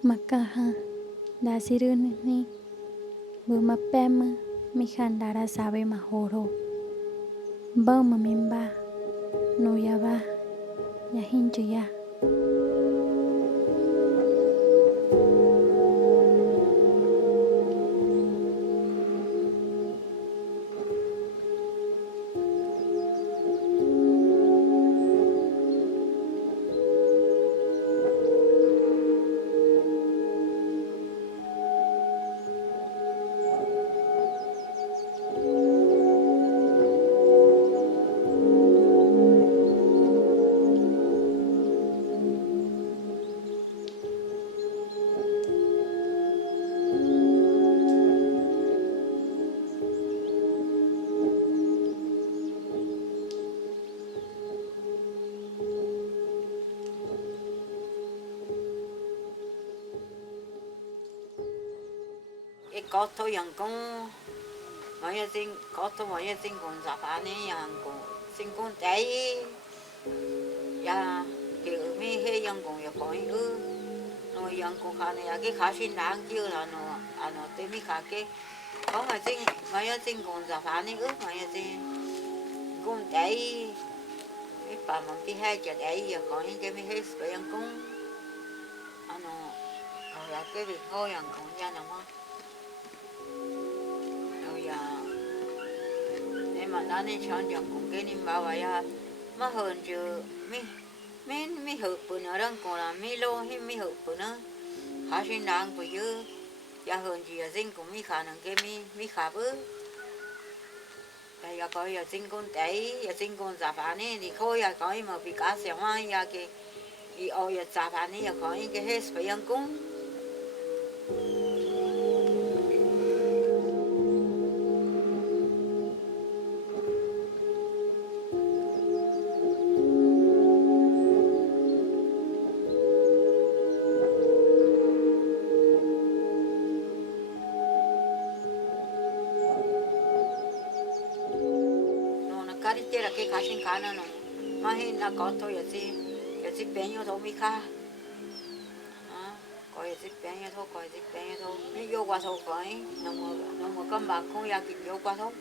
Makaha dasirun ni bumapem mihandara sabe mahoro bama mimba nuyaba yahinjiya có thôi yang con mấy sinh có thôi mấy sinh còn giả phá này yang còn sinh con trái ya kiểu mấy hay yang còn ya coi nó yang còn khá này cái khá sinh đáng chưa là nó tới mấy khá cái có mấy sinh còn giả phá này mấy sinh con trái cái bà mà cái hai chợ trái ya coi cái mấy hay phải yang con nó còn là cái việc thôi yang còn ra nào mà em mà nó nên chọn chọn cũng cái niềm bảo vậy à mà hơn chứ mi hợp bữa nữa đang còn là mi lô hay mi hợp bữa nữa khá sinh đáng bữa giờ ya hơn gì là sinh cũng mi khả năng cái mi khá bữa ya coi ya sinh con té ya sinh con giả phá này thì thôi ya coi mà bị cá sấu mà ya cái ya giả phá này ya coi cái hết phải ăn cũng cái đấy là cái cá sinh cá nó mà hiện là có thôi ya chỉ bé nhau thôi mi khá coi dịch bé nhau thôi coi dịch bé nhau thôi mi vô qua thôi coi nó mà cơm bạc không ya kịp vô qua thôi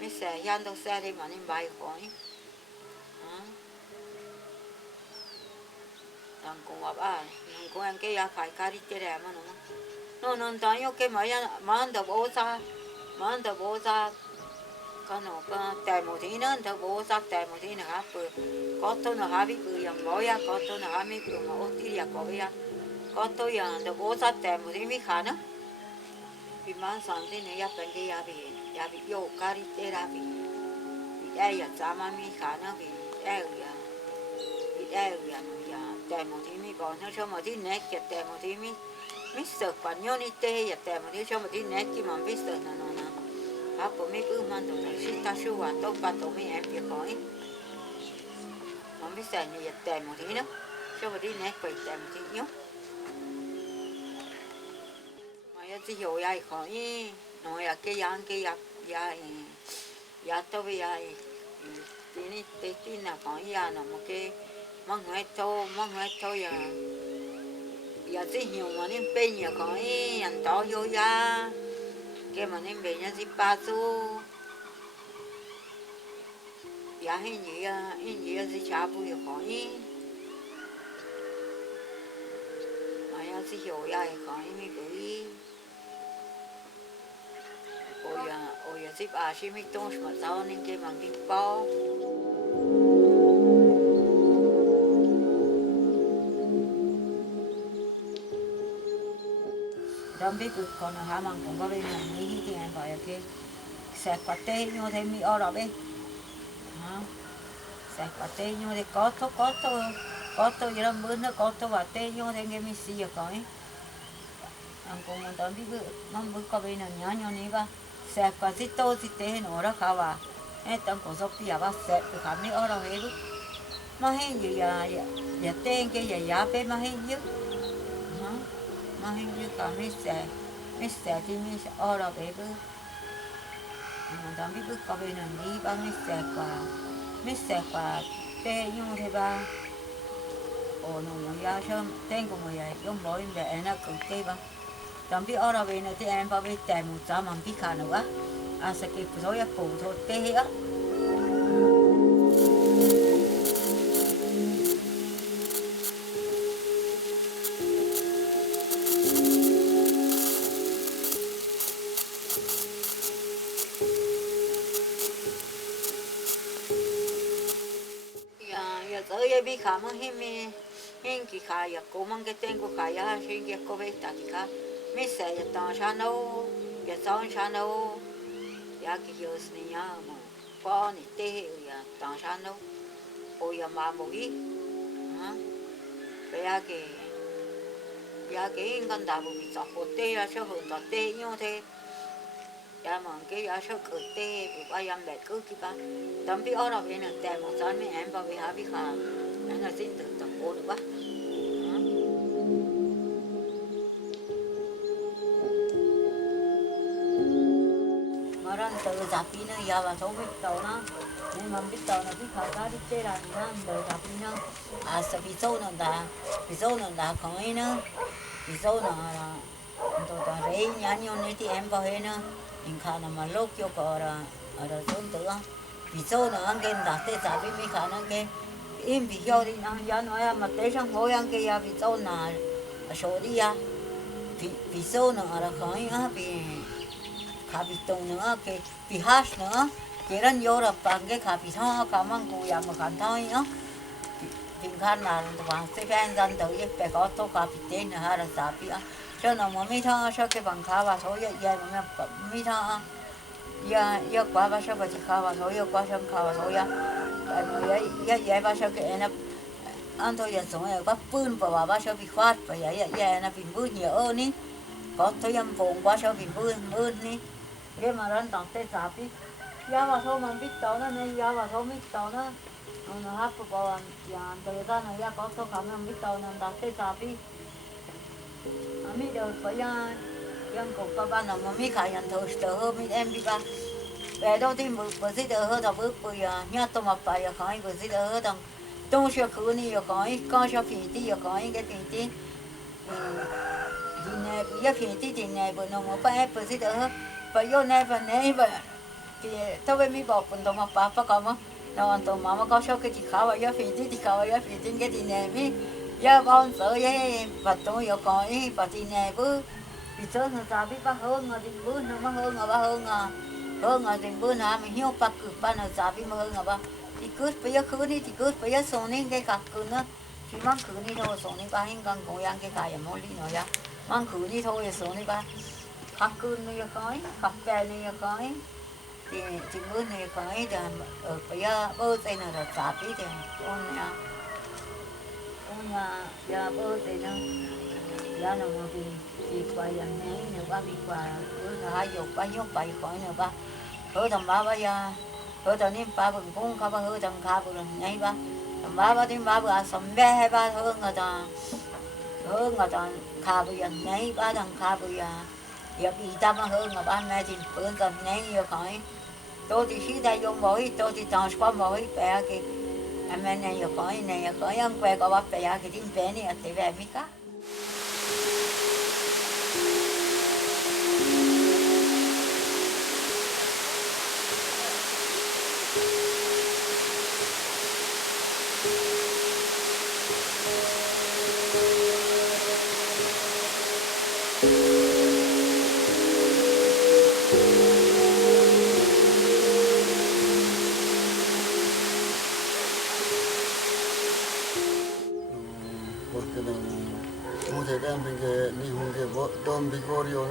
mi xe yan đâu xe đi mà nên bay coi đang cùng gặp cùng ăn cái ya phải cá đi chơi đẹp mà nó tao yêu cái mà ăn được bố ra có nó có tè một tí nữa thằng bố sắc tè một tí nữa hả có tôi nó hả biết bự yam bói á có tôi nó hả biết bự mà ốt tí là có bây có tôi giờ thằng bố sắc tè một tí biết khá nữa vì mang sang thế này ya bên cái ya bị vô cá đi tê ra vì đây ya chả mà mi khá nữa vì đây ya tè một tí mi còn nó cho một tí nét cái tè một tí mi sợ còn nhớ đi tê ya tè một tí cho một tí nét khi mà biết sợ nó hả bố mấy bữa mà tụi thằng xin ta siêu hoàn tốt ba tụi mấy em việc hỏi mà mấy xài như vậy tèm một tí nữa cho vào đi nè quay tèm một tí nhá mà giờ chỉ hiểu ai khỏi nói là cái giang cái ya tôi bây giờ tí tin là khỏi ya nó một cái mong nghe thôi ya chỉ hiểu mà nên bên nhà khỏi anh to vô ya cái mà nên về nhà gì ba số ya hình như gì chả bùi khỏi mà ya gì hiểu ya khỏi mi bùi ôi ya gì ba xí mi tung mà sao nên cái bằng cái bao đâm biết được còn hả mang cũng có bên này nghĩ thì anh bảo cái sạch quả tê nhưng thêm mi ở đó bên sạch quả tê nhưng thì có tôi giờ bữa nó có tôi quả tê nhưng thì nghe mi xì ở coi anh cũng muốn đâm biết mong bữa có bên nào nhớ này ba sạch quả gì tê nó đó khá và hết tâm cũng sắp bây giờ sạch từ khám mi ở đó hết lúc mà hết gì giờ tên cái giờ bên mà hết chứ mà hình như cả mấy xe thì mấy xe ở đó bé bữa mà tao biết bữa có bên này đi ba mấy xe qua té nhưng thế ba ồ nó nhung giá sớm tên của người giống bội để nó cực kỳ ba tầm biết ở đâu về nữa thì em bao biết chạy một trăm mà biết khá nữa à sẽ kịp rồi phụ thôi tê á giờ tới biết khá mà hem kỳ khá giờ cố mang cái tên của khá giờ xin cái cô bé ta kỳ khá mấy sẽ giờ tao sao đâu giờ tao sao đâu giờ cái giờ sinh nhá mà bao nhiêu tê giờ tao sao đâu ôi giờ mà một ít hả bây giờ cái con đào bị sọt một tê là sao hơn tọt tê như thế giờ mà cái giờ sao cứ tê bị bao giờ để cứ cái ba tầm biết ở đâu vậy nè tè một sáng mấy em bao bị hả biết khá anh là xin từ tập cô được ba mà rằng từ giáp đi nữa giờ là số biết tàu nó nên mà biết tàu nó biết khảo cá biết chơi là nó từ giáp đi nữa à sợ bị sâu nó đã không ấy nữa bị sâu nó tôi toàn rễ nhá nhau này thì em bao hết nữa mình khá là mà lúc cho có ở đó xuống tử bị sâu nó ăn cái đặt tê giáp đi mới khá nó cái im bị do đi nó giờ nói mà tới sang ngồi ăn cái bị sâu là số đi à bị sâu nó là không ấy bị khá bị tung nữa cái bị hash nữa cái đó vô là bằng cái khá bị thao cả mang cù mà khá thôi nữa bình khăn là bằng sẽ phải dân tự cái bé có tô khá bị tên nữa hay là sao bị cho nó mà mấy thao sao cái bằng khá và số giờ mà mấy thao giờ quá và sao phải khá và số giờ quá sao khá và số giờ và sao cái nó anh tôi giờ sống ở bắc phương và ba sao bị khoát và giờ nó bị mưa nhiều hơn ní có tôi em vùng quá sao bị mưa ní cái mà nó đọc tên sạp đi giá vào thôi mà biết tao nó nên giá vào thôi biết tao nó hấp vào giờ từ ra này giá có số khám em biết tao nó đọc tên sạp đi biết được phải dân cục các bạn nào mà biết khai nhận thử chờ hơn biết em biết ba về đâu thì vừa gì đỡ hơn là bước vừa nhát tôi mặc phải khỏi vừa gì đỡ hơn đằng tôi sẽ khử này khỏi con sẽ phì tí khỏi cái phì tí thì này bây giờ phì tí thì này vừa nông mà phải vừa gì đỡ hơn và vô này và này và thì tôi với mi bảo phần tôi mà bà con mà nó tôi mà có số cái gì khá và giờ phì tí khá và giờ phì tí cái gì này mi giờ bao giờ vậy và tôi giờ khỏi và thì này bữa vì sớm người ta biết bác hơn rồi thì bữa nó mà hơn rồi bác hơn rồi thì bữa nào mình hiểu bác cực bác nào ta biết mà hơn rồi bác thì cứ bây giờ khứ đi thì cứ bây giờ xuống đi cái cặp cứ nữa chỉ mang khứ đi thôi xuống đi bác hình càng cố gắng cái cái mỗi đi nữa ya mang khứ đi thôi xuống đi bác cặp cứ này khói cặp bè này khói thì bữa này khói thì bây giờ bữa đây là ta biết thì con giờ bữa thì nó giờ nó mà vì qua dần này nữa ba vì qua bữa hai dục ba nhốt bảy khỏi nữa ba hứa thằng ba giờ hứa thằng nem ba bừng cũng khá ba hứa thằng khá bừng này ba thằng ba thêm ba bữa sắm bé hay ba hứa người ta khá bây giờ này ba thằng khá bây giờ bị tâm hứa người ba mẹ thì bữa tầm này nhiều khỏi tôi thì khi đây vô mỗi tôi thì toàn qua mỗi bé cái em này nhiều khỏi ăn que có bắp bé cái tin bé này thì về biết cả Don Vigorio,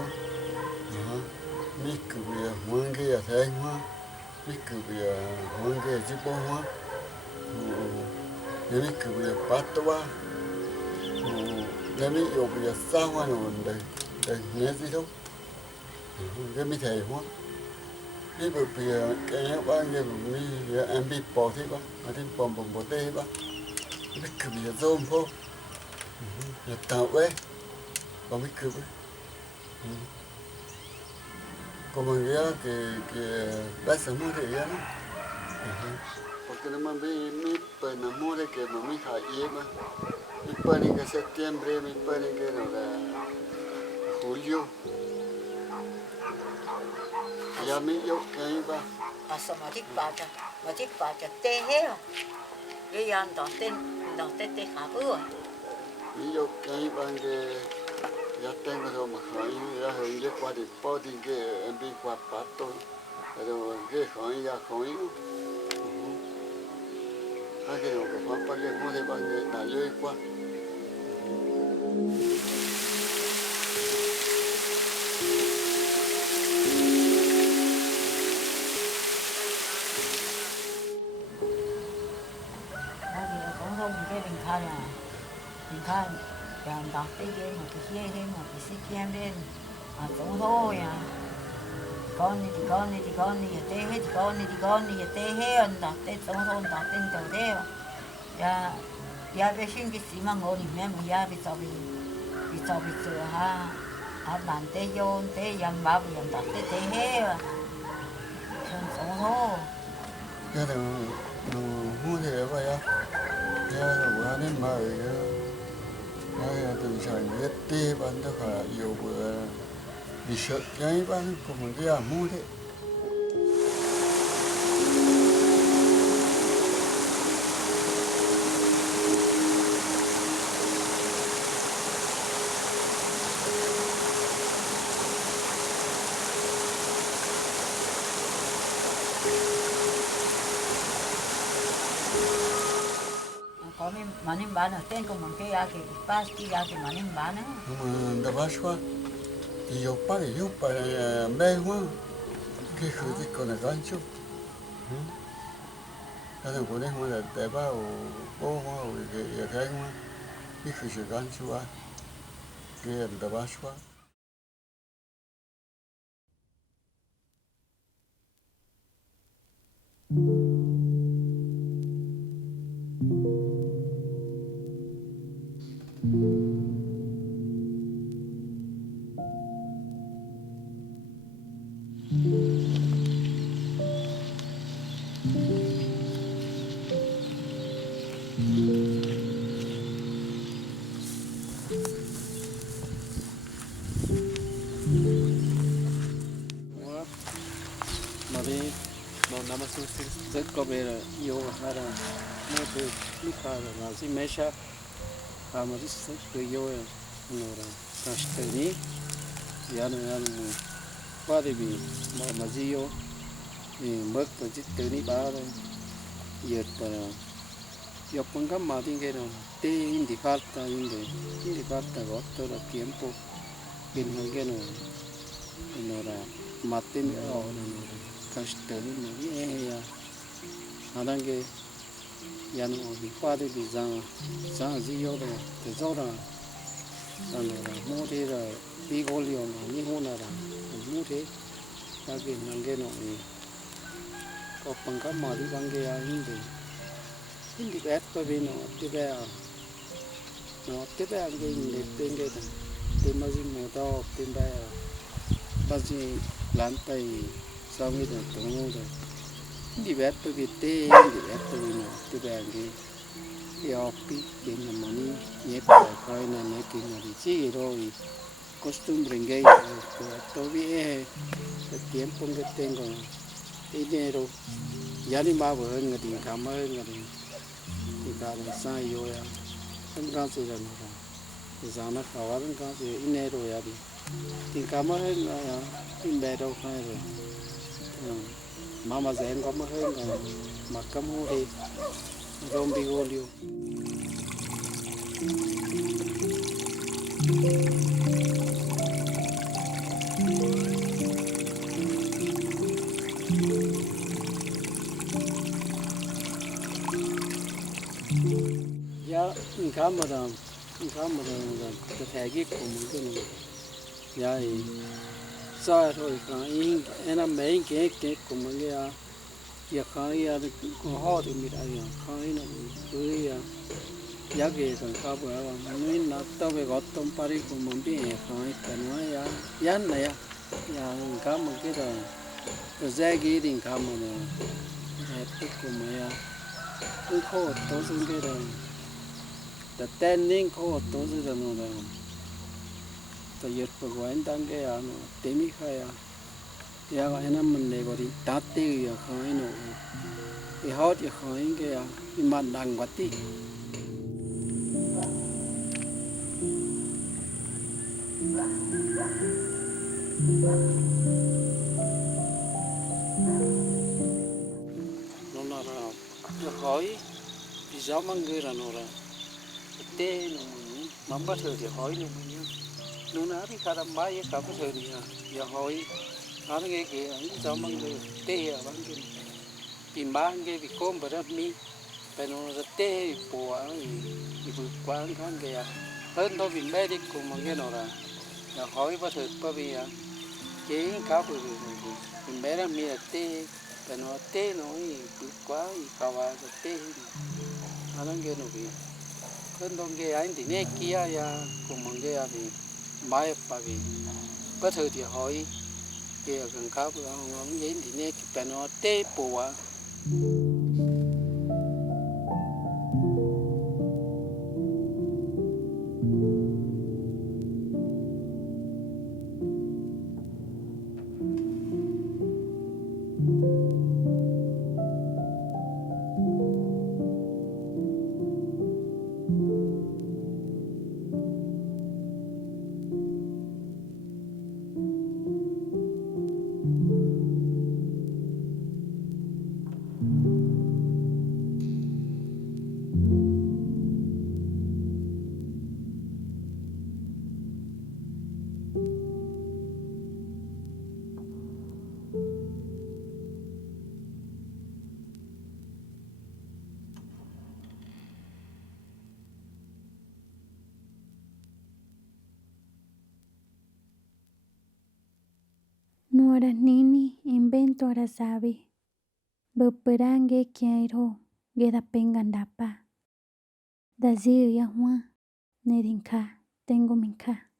Miku ya Wange ya Thengwa, Miku ya Wange ya Jibohwa, Miku ya Patwa, Nami Yobu ya Sawa no de Nezito, Gami Thehwa, People be a Wange me and be potty, I think Bombo Boteba, Miku ya Zombo, Yatawe, or Miku. Como ya que pasa mucho ya no porque no me vi mi pues no muere que mami ha lleva mi ponen que septiembre, mi ponen que no la julio. Ya mi yo que iba. Asa mà thích bà cho tê hết à. Cái ăn đó tên tê khá bữa. Mi yo que iba que ya tengo lo mejor ya hoy le puedo poder que en mi cuarto. Pero que hoy ya hoy. Cái điều của pháp bao nhiêu thế bao nhiêu là lưỡi quá. Đó thì cũng không cái bình khai làm đọc cái gì mà cái kia thêm mà cái xí kia lên mà cũng thôi à. Con thì tê hết con thì tê hết anh đọc tê cũng thôi đọc tên đầu thế ya về sinh cái gì mà ngồi thì mà ya bị sửa ha làm tê vô tê dầm bảo bị dầm đọc tê hết cũng thôi. Cái điều mua thì vậy á. Cái điều anh em mời cái tình trạng nhất tê bạn đó phải yêu bữa bị sợ cái bạn của mình cái mua thế. Có mà nên bán ở tên của mình cái pas cái mà nên bán á. Mà đó quá thì yêu phải mê quá cái khử thì còn là gan chút. Cái thằng của này mà là để bao bố hoa cái thấy mà cái khử sẽ gan chút cái đó quá. mà đi nó nằm ở xuống rất có vẻ là yêu hay là nó từ lúc là gì mấy sa mà đi rất từ yêu nó là cái từ ní giờ nó qua đi bị mà gì yêu thì mất từ từ ní ba rồi giờ là yêu bằng cái mà đi cái nó tê indicata có tôi là kiếm po kiếm cái nó là matin ở kasteli này ya adange yanu bi pade bi za ziyo de tezora ano mo de ra bi golio no ni hona ra mo de ta ke nange no ni ko pangka ma di bange ya hindi bet pa bi no te be ange ni tenge te ma ji mo da te ba ba ji lan tai xong rồi tụi nó rồi đi vét tôi bị tê đi vét tôi nó tôi bèn cái opi cái nhà mình nhếp coi là nhếp cái nhà đi chi rồi costume ringgay tôi bị cái kiếm phong cái tên còn cái này rồi giá đi ba bữa hơn người tiền cảm ơn người thì cả là sai rồi à không có gì là nó giá nó cao hơn cái gì in này rồi à đi tiền cảm ơn là in bè đâu phải rồi mama zen có mà hơn mà cắm hồ thì zombie golio ya khám mà cái thẻ cái của mình cái này ya sao thôi cái em mấy cái của mình cái ya khai ya có họ thì mình ai ya khai nó với ya cái còn khai bữa mình nó tao về gót tôm pari của mình bị khai cái nó ya này ya khai một cái rồi rồi ra cái đình khai mà cái của mình ya cái khó tao xin cái rồi the tending ko to the no da to yer po wan dan ke ya no temi kha ya ga ena man le bari ta te ya khai no e hot ya khai ke ya i man dang wati no na ra ya khai pi za mang ge ra no ra te no ma ba thơ ya khai no no na ri ka ra ba ya ka ba thơ ya khai ana ge ke ai za mang ge te ya bang ge pi ma ge vi kom ba ra mi pero ra te po ai i bu kwang kan ge ya hơn đó vì mẹ đi cùng mà nghe nó là hỏi bắt thực bởi vì chế cá bởi vì mẹ là mi là tê và nó tê nó bị quá thì cao vào là tê nó nghe nó vì hơn đó nghe anh thì nghe kia ya cùng mà nghe vì mai bởi vì bắt thực thì hỏi kia gần cá bởi ông nghe thì nghe cái nó tê bùa Nuora nini invento ara sabe. Beperange kiairo geda pengandapa. Dazi ya hua. Nedinka tengo minka.